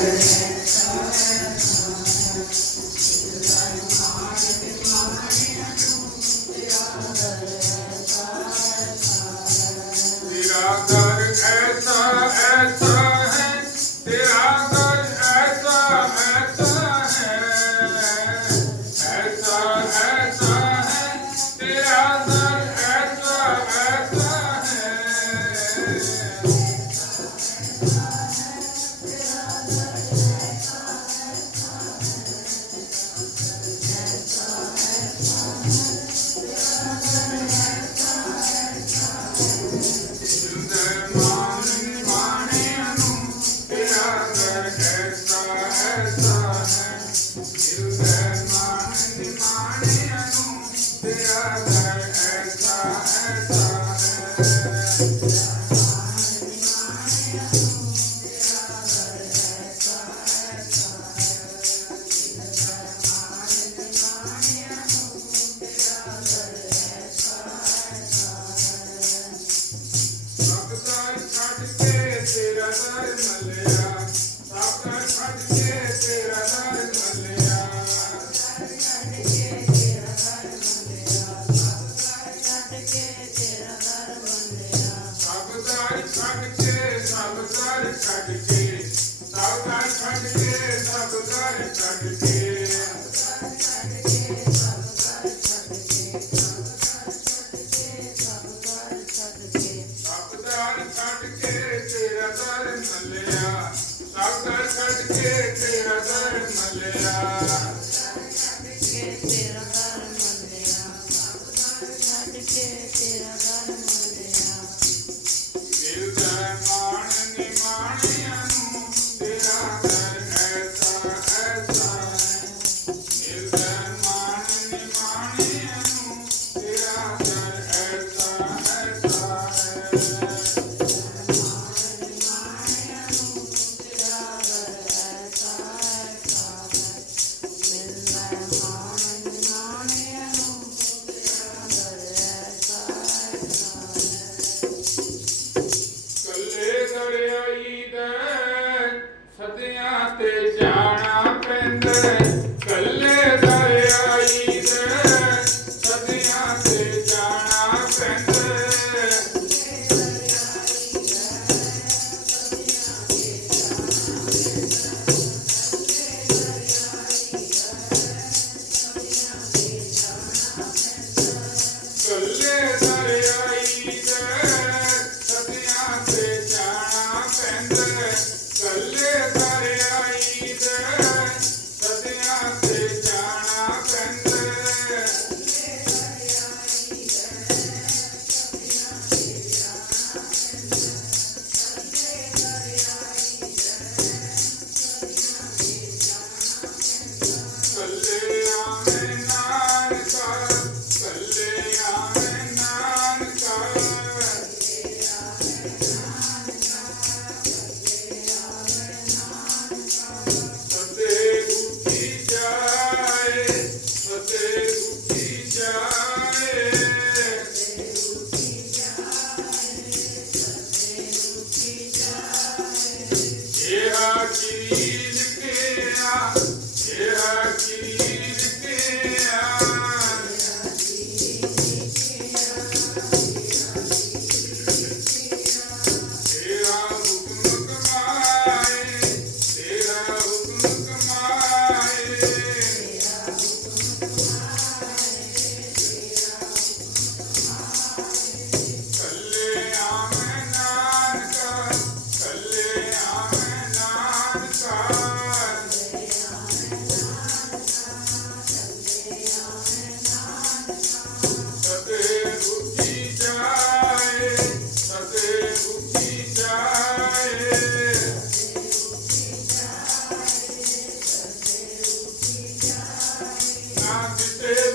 Thank you.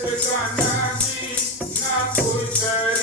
Sebe kanaji na kuitari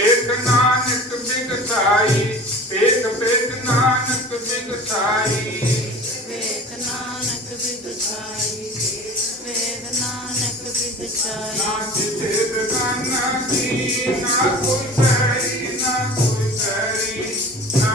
ਭੇਟ ਨਾਨਕ ਬਿਗਸਾਈ ਭੇਟ ਭੇਟ ਨਾਨਕ ਬਿਗਸਾਈ ਨਾਨਕ ਬਿਗਸਾਈ ਭੇਟ ਨਾ ਜਿਤੇ ਬਗਾਨਾ ਨਾ ਕੋਈ ਪੈਰੀ ਨਾ ਕੋਈ ਪੈਰੀ। ਨਾ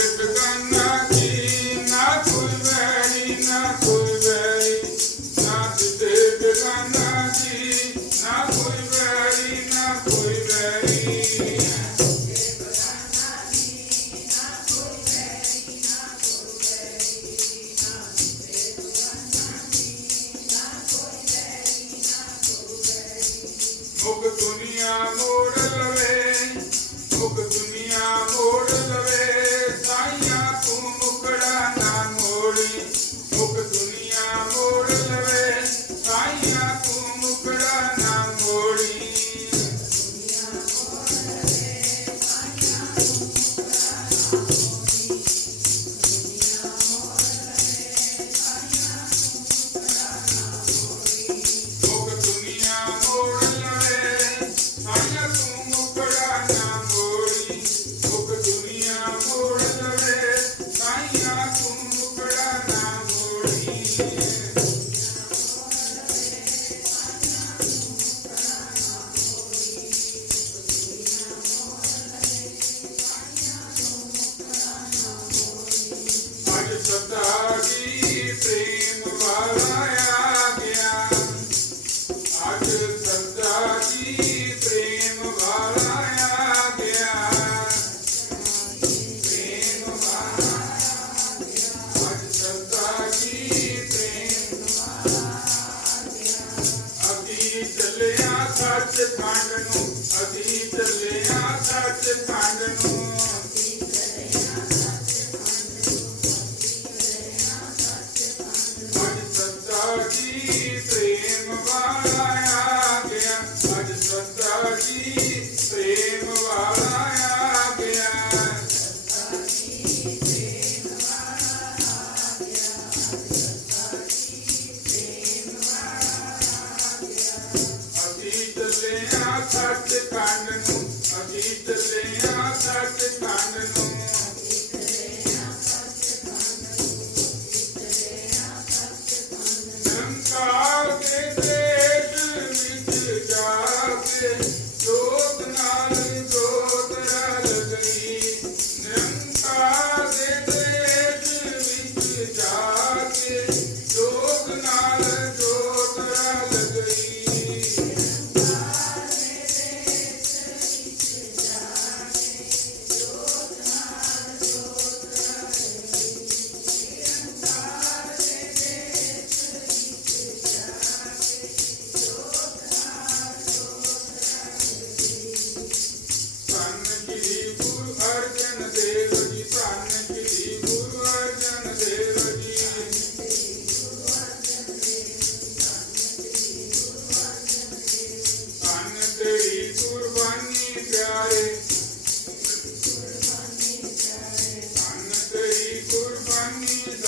Hallelujah.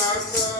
Yes.